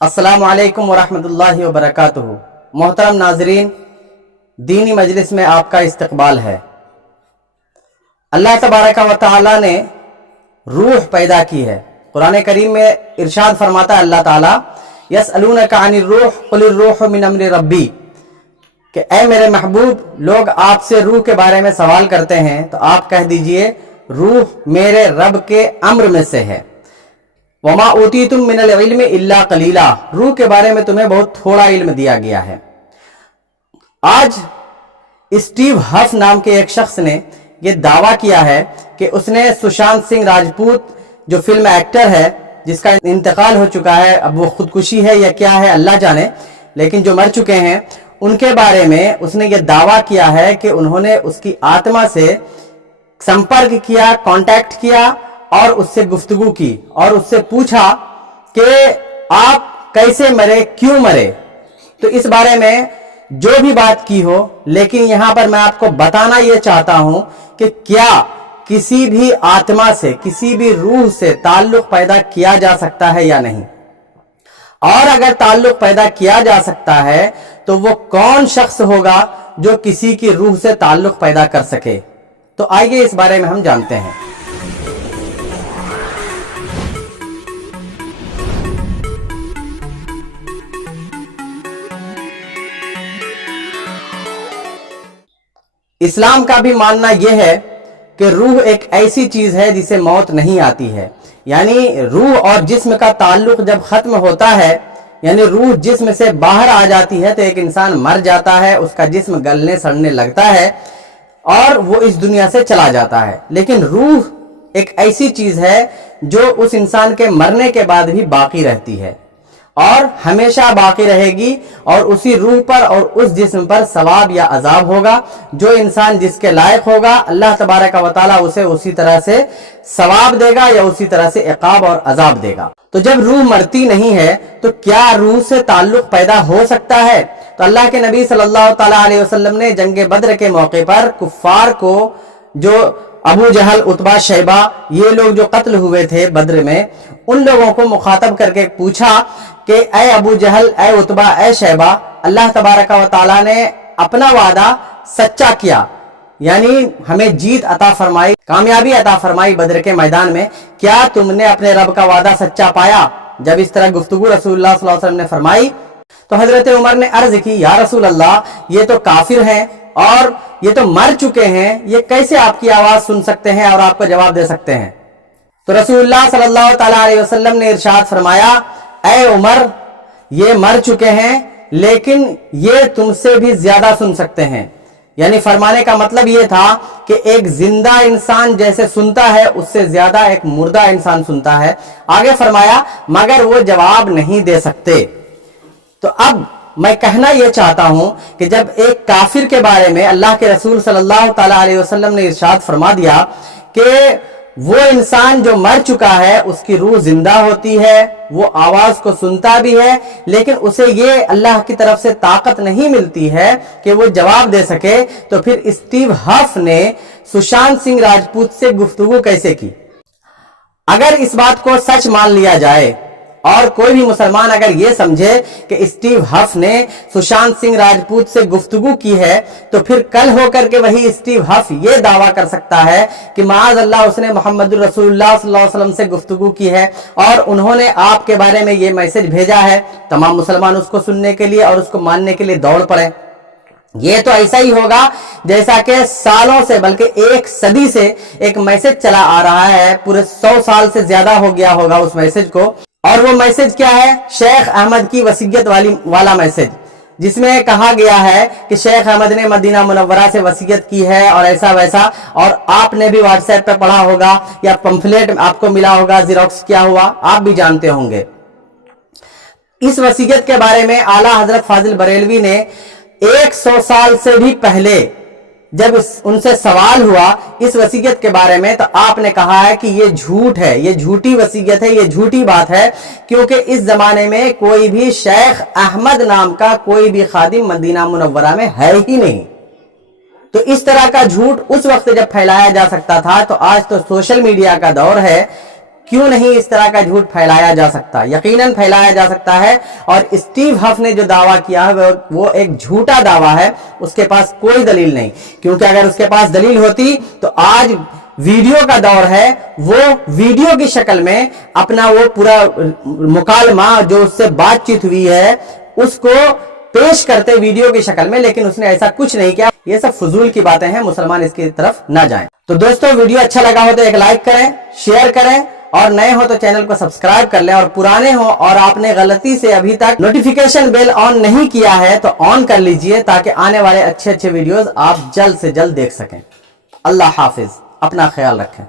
अस्सलामु अलैकुम वरहमतुल्लाहि वबरकातुहू। मोहतरम नाजरीन, दीनी मजलिस में आपका इस्तकबाल है। अल्लाह तबारक व तआला ने रूह पैदा की है। कुरान करीम में इरशाद फरमाता है अल्लाह ताला, यसअलूनका अनिर रूह कुलिर रूह मिन अम्रि रब्बी, कि ऐ मेरे महबूब, लोग आपसे रूह के बारे में सवाल करते हैं तो आप कह दीजिए रूह मेरे रब के अम्र में से है। वमा ऊतीतुम मिनल इल्मि इल्ला कलीला, रूह के बारे में तुम्हें बहुत थोड़ा इल्म दिया गया है। आज स्टीव हफ नाम के एक शख्स ने यह दावा किया है कि उसने सुशांत सिंह राजपूत, जो फिल्म एक्टर है जिसका इंतकाल हो चुका है, अब वो खुदकुशी है या क्या है अल्लाह जाने, लेकिन जो मर चुके हैं उनके बारे में उसने ये दावा किया है कि उन्होंने उसकी आत्मा से संपर्क किया, कांटेक्ट किया और उससे गुफ्तगू की और उससे पूछा कि आप कैसे मरे, क्यों मरे। तो इस बारे में जो भी बात की हो, लेकिन यहां पर मैं आपको बताना यह चाहता हूं कि क्या किसी भी आत्मा से, किसी भी रूह से ताल्लुक पैदा किया जा सकता है या नहीं, और अगर ताल्लुक पैदा किया जा सकता है तो वो कौन शख्स होगा जो किसी की रूह से ताल्लुक पैदा कर सके। तो आइए इस बारे में हम जानते हैं। इस्लाम का भी मानना यह है कि रूह एक ऐसी चीज है जिसे मौत नहीं आती है। यानी रूह और जिस्म का ताल्लुक जब खत्म होता है, यानी रूह जिस्म से बाहर आ जाती है, तो एक इंसान मर जाता है, उसका जिस्म गलने सड़ने लगता है और वो इस दुनिया से चला जाता है। लेकिन रूह एक ऐसी चीज है जो उस इंसान के मरने के बाद भी बाकी रहती है और हमेशा बाकी रहेगी, और उसी रूह पर और उस जिस्म पर सवाब या अजाब होगा। जो इंसान जिसके लायक होगा, अल्लाह तबारक व तआला उसे उसी तरह से सवाब देगा या उसी तरह से इकाब और अजाब देगा। तो जब रूह मरती नहीं है तो क्या रूह से ताल्लुक पैदा हो सकता है? तो अल्लाह के नबी सल्लल्लाहु तआला अलैहि वसल्लम ने जंग बद्र के मौके पर कुफ्फार को, जो अबू जहल, उतबा, शैबा, ये लोग जो कत्ल हुए थे बद्र में, उन लोगों को मुखातब करके पूछा कि ऐ अबू जहल, ऐ उतबा, ऐ शैबा, अल्लाह तबारक व तआला ने अपना वादा सच्चा किया, यानी हमें जीत अता फरमाई, कामयाबी अता फरमाई बद्र के मैदान में। क्या तुमने अपने रब का वादा सच्चा पाया? जब इस तरह गुफ्तगू रसूलुल्लाह सल्लल्लाहु अलैहि वसल्लम ने फरमाई तो हजरत उमर ने अर्ज की, या रसूल अल्लाह, ये तो काफिर हैं और ये तो मर चुके हैं, ये कैसे आपकी आवाज सुन सकते हैं और आपको जवाब दे सकते हैं? तो रसूलुल्लाह सल्लल्लाहु तआला अलैहि वसल्लम ने इरशाद फरमाया, ऐ उमर, ये मर चुके हैं लेकिन ये तुमसे भी ज्यादा सुन सकते हैं। यानी फरमाने का मतलब ये था कि एक जिंदा इंसान जैसे सुनता है, उससे ज्यादा एक मुर्दा इंसान सुनता है। आगे फरमाया, मगर वो जवाब नहीं दे सकते। तो अब मैं कहना यह चाहता हूं कि जब एक काफिर के बारे में अल्लाह के रसूल सल्लल्लाहु तआला अलैहि वसल्लम ने इरशाद फरमा दिया कि वो इंसान जो मर चुका है उसकी रूह जिंदा होती है, वो आवाज को सुनता भी है, लेकिन उसे ये अल्लाह की तरफ से ताकत नहीं मिलती है कि वो जवाब दे सके, तो फिर स्टीव हफ ने सुशांत सिंह राजपूत से गुफ्तगू कैसे की? अगर इस बात को सच मान लिया जाए और कोई भी मुसलमान अगर ये समझे कि स्टीव हफ ने सुशांत सिंह राजपूत से गुफ्तगू की है, तो फिर कल होकर के वही स्टीव हफ ये दावा कर सकता है कि माज़ अल्लाह, उसने मोहम्मदुर रसूलुल्लाह सल्लल्लाहु अलैहि वसल्लम से गुफ्तगू की है और उन्होंने आपके बारे में ये मैसेज भेजा है। तमाम मुसलमान उसको सुनने के लिए और उसको मानने के लिए दौड़ पड़े। ये तो ऐसा ही होगा जैसा कि सालों से, बल्कि एक सदी से एक मैसेज चला आ रहा है, पूरे 100 साल से ज्यादा हो गया होगा उस मैसेज को। और वो मैसेज क्या है? शेख अहमद की वसीयत वाला मैसेज, जिसमें कहा गया है कि शेख अहमद ने मदीना मुनव्वरा से वसीयत की है और ऐसा वैसा, और आपने भी व्हाट्सएप पे पढ़ा होगा या पंफलेट आपको मिला होगा, जिरोक्स किया हुआ, आप भी जानते होंगे। इस वसीयत के बारे में आला हजरत फाजिल बरेलवी ने 100 साल से भी पहले जब उनसे सवाल हुआ इस वसीयत के बारे में, तो आपने कहा है कि ये झूठ है, ये झूठी वसीयत है, ये झूठी बात है, क्योंकि इस जमाने में कोई भी शेख अहमद नाम का कोई भी खादिम मदीना मुनव्वरा में है ही नहीं। तो इस तरह का झूठ उस वक्त जब फैलाया जा सकता था, तो आज तो सोशल मीडिया का दौर है, क्यों नहीं इस तरह का झूठ फैलाया जा सकता? यकीनन फैलाया जा सकता है। और स्टीव हफ ने जो दावा किया है वो एक झूठा दावा है, उसके पास कोई दलील नहीं। क्योंकि अगर उसके पास दलील होती तो आज वीडियो का दौर है, वो वीडियो की शक्ल में अपना वो पूरा मुकालमा जो उससे बातचीत हुई है उसको पेश करते वीडियो की शक्ल में, लेकिन उसने ऐसा कुछ नहीं किया। ये सब फजूल की बातें हैं, मुसलमान इसकी तरफ ना जाएं। तो दोस्तों, वीडियो अच्छा लगा हो तो एक लाइक करें, शेयर करें, और नए हो तो चैनल को सब्सक्राइब कर लें, और पुराने हो और आपने गलती से अभी तक नोटिफिकेशन बेल ऑन नहीं किया है तो ऑन कर लीजिए, ताकि आने वाले अच्छे अच्छे वीडियोस आप जल्द से जल्द देख सकें। अल्लाह हाफिज, अपना ख्याल रखें।